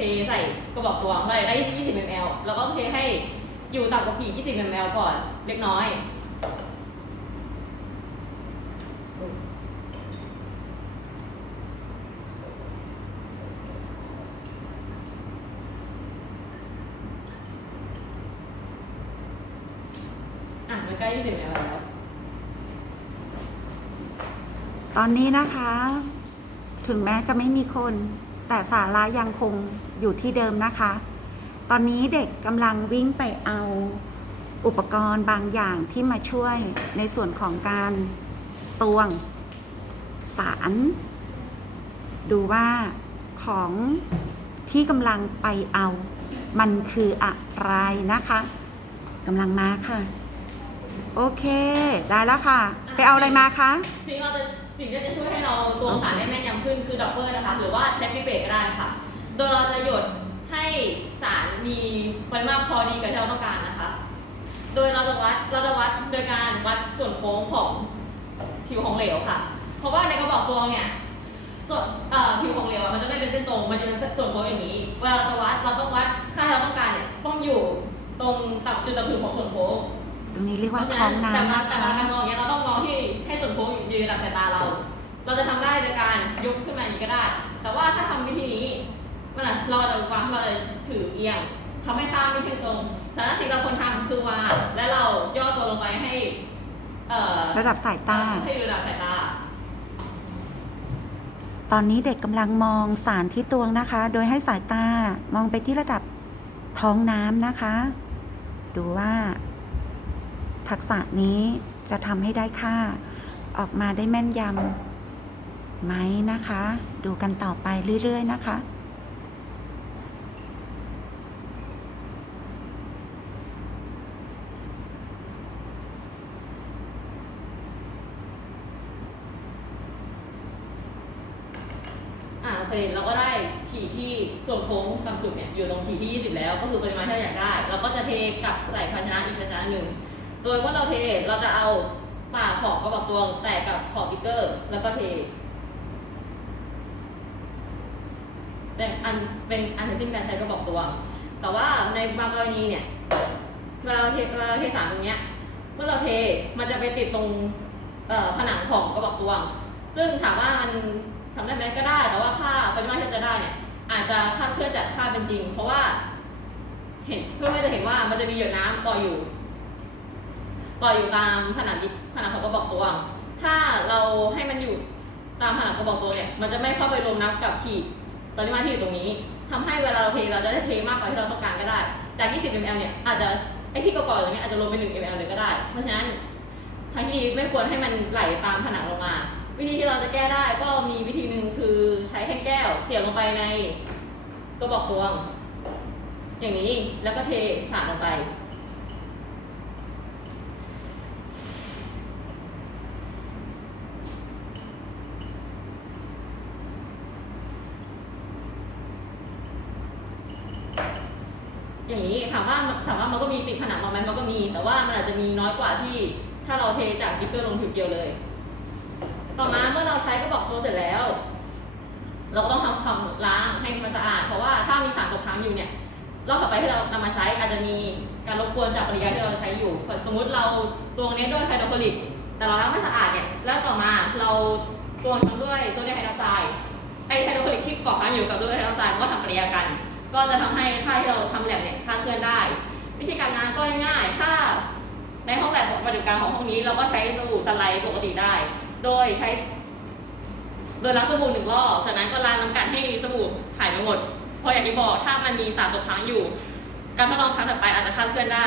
ทใส่กระบอกตวงใส่ได้ 20 ml แล้วก็เทให้อยู่ต่ำกว่าขีด20 ml ก่อนเล็กน้อยอะมันใกล้20 ml แล้ว ตอนนี้นะคะ ถึงแม้จะไม่มีคน แต่สาระยังคงอยู่ที่เดิมนะคะ ตอนนี้เด็กกำลังวิ่งไปเอาอุปกรณ์บางอย่างที่มาช่วยในส่วนของการตวงสาร ดูว่าของที่กำลังไปเอามันคืออะไรนะคะกำลังมาค่ะ โอเค ได้แล้วค่ะ ไปเอาอะไรมาคะ สิ่งที่จะช่วยให้เราตวงสารได้แม่นยำขึ้นคือดับเบิลนะคะ หรือว่าใช้ปิเบรกก็ได้ค่ะ โดยเราจะหยดให้สารมีปริมาตรพอดีกับที่เราต้องการนะคะ โดยเราจะวัดเราจะวัดโดยการวัดส่วนโค้งของผิวของเหลวค่ะ เพราะว่าในกระบอกตวงเนี่ยส่วนผิวของเหลวมันจะไม่เป็นเส้นตรง มันจะเป็นส่วนโค้งอย่างนี้ เวลาเราจะวัดเราต้องวัดค่าที่เราต้องการเนี่ยต้องอยู่ตรงตับจุดตับผิวของส่วนโค้ง ตรงนี้เรียกว่าท้องน้ำนะแต่คะเวลาการมองอย่างเงี้ยเราต้องมองที่ให้ส่วนโค้งอยู่ในระดับสายตาเรา เราจะทำได้โดยการยกขึ้นมาอย่างนี้ก็ได้ แต่ว่าถ้าทำวิธีนี้มันอะเราจะวางเราจะถือเอียงทำให้ข้างไม่ถึงตรงสารสิ่งเราควรทำคือวางและเราย่อตัวลงไปให้ เอ่อระดับสายตา ให้อยู่ระดับสายตา ตอนนี้เด็กกำลังมองสารที่ตวงนะคะ โดยให้สายตามองไปที่ระดับท้องน้ำนะคะ ดูว่า ทักษะนี้จะทำให้ได้ค่า ออกมาได้แม่นยำไหมนะคะ ดูกันต่อไปเรื่อย ๆ นะคะอ่าโอเคเราก็ได้ขีดที่ส่วนโค้งต่ำสุดเนี่ยอยู่ตรงขีดที่ 20 แล้ว ก็คือปริมาณที่เราอยากได้ เราก็จะเทกลับใส่ภาชนะอีกภาชนะหนึ่ง โดยเมื่อเราเทเราจะเอาปากของกระบอกตวงแตะกับขอบบิกเกอร์ แล้วก็เทเป็นอันเป็นอันเทซิ่งการใช้กระบอกตวง แต่ว่าในบางกรณีเนี่ยเวลาเราเทเวลาเราเทสารตรงเนี้ยเมื่อเราเทมันจะไปติดตรงเอ่อผนังของกระบอกตวง ซึ่งถามว่ามันทำได้ไหมก็ได้ แต่ว่าค่าปริมาณที่จะได้เนี่ยอาจจะคาดเคลื่อนจากค่าเป็นจริง เพราะว่าเห็นเพื่อไม่จะเห็นว่ามันจะมีหยดน้ำเก่ออยู่ เก่ออยู่ตามผนังดิผนังของกระบอกตวงถ้าเราให้มันอยู่ตามผนังกระบอกตวงเนี่ย มันจะไม่เข้าไปรวมน้ำกับขีดปริมาณที่อยู่ตรงนี้ทำให้เวลาเราเทเราจะได้เทมากกว่าที่เราต้องการก็ได้ จาก 20 ml เนี่ยอาจจะไอ้ที่เก่อๆตรงนี้อาจจะรวมเป็น1 ml เลยก็ได้ เพราะฉะนั้นทางที่ดีไม่ควรให้มันไหลตามผนังลงมา วิธีที่เราจะแก้ได้ก็มีวิธีหนึ่งคือใช้แท่งแก้วเสียบลงไปในกระบอกตวง อย่างนี้แล้วก็เทสารลงไป อย่างนี้ถามว่าถามว่ามันก็มีติดผนังมาไหมมันก็มี แต่ว่ามันอาจจะมีน้อยกว่าที่ถ้าเราเทจากบิ๊กเกอร์ลงผิวเกียวเลย ต่อมาเมื่อเราใช้กระบอกตัวเสร็จแล้ว เราก็ต้องทำความล้างให้มันสะอาด เพราะว่าถ้ามีสารตกค้างอยู่เนี่ยรอบต่อไปที่เรานำมาใช้อาจจะมีการรบกวนจากปริยาที่เราใช้อยู่ สมมุติเราตวงนี้ด้วยไฮโดรคลอริก แต่เราล้างไม่สะอาดเนี่ย แล้วต่อมาเราตวงทำด้วยโซเดียมไฮดรอกไซด์ไอไฮโดรคลอริกที่เกาะค้างอยู่กับโซเดียมไฮดรอกไซด์ก็ทำปฏิกิริยากัน ก็จะทำให้ค่าที่เราทำแลบเนี่ยคลาเคลื่อนได้ วิธีการล้างก็ง่ายๆถ้าในห้องแลบปฏิบัติการของห้องนี้ เราก็ใช้สบู่สไลด์ปกติได้ โดยใช้ โดยล้างสบู่หนึ่งรอบจากนั้นก็ล้างน้ำกัดให้สบู่หายไปหมดเพราะอย่างที่บอกถ้ามันมีสารตกค้างอยู่ การทดลองครั้งถัดไปอาจจะคลาดเคลื่อนได้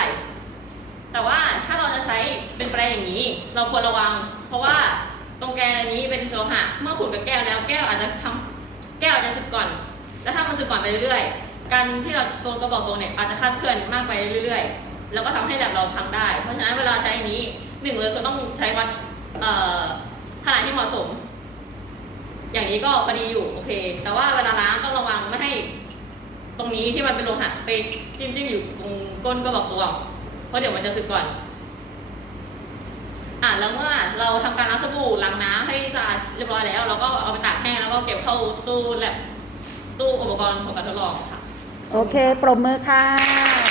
แต่ว่าถ้าเราจะใช้เป็นแปรอย่างนี้ เราควรระวัง เพราะว่าตรงแกนนี้เป็นโลหะเมื่อขุดกับแก้วแล้วแก้วอาจจะทำแก้วอาจจะสึกก่อน แล้วถ้ามันสึกก่อนไปเรื่อย การที่เราตัวกระบอกตัวเนี่ยอาจจะคลาดเคลื่อนมากไปเรื่อยๆ แล้วก็ทำให้แลบเราพังได้ เพราะฉะนั้นเวลาใช้นี้หนึ่งเลยคือต้องใช้วัดขนาดที่เหมาะสม อย่างนี้ก็พอดีอยู่โอเค แต่ว่าเวลาล้างต้องระวังไม่ให้ ตรงนี้ที่มันเป็นโลหะไปจิ้มจิ้มอยู่ตรงก้นกระบอกตัวเพราะเดี๋ยวมันจะสึกก่อนอะแล้วเมื่อเราทำการล้างสบู่ล้างน้ำให้สะอาดเรียบร้อยแล้ว เราก็เอาไปตากแห้งแล้วก็เก็บเข้าตู้แลบตู้อุปกรณ์ของการทดลองค่ะ โอเค ปรบมือค่ะ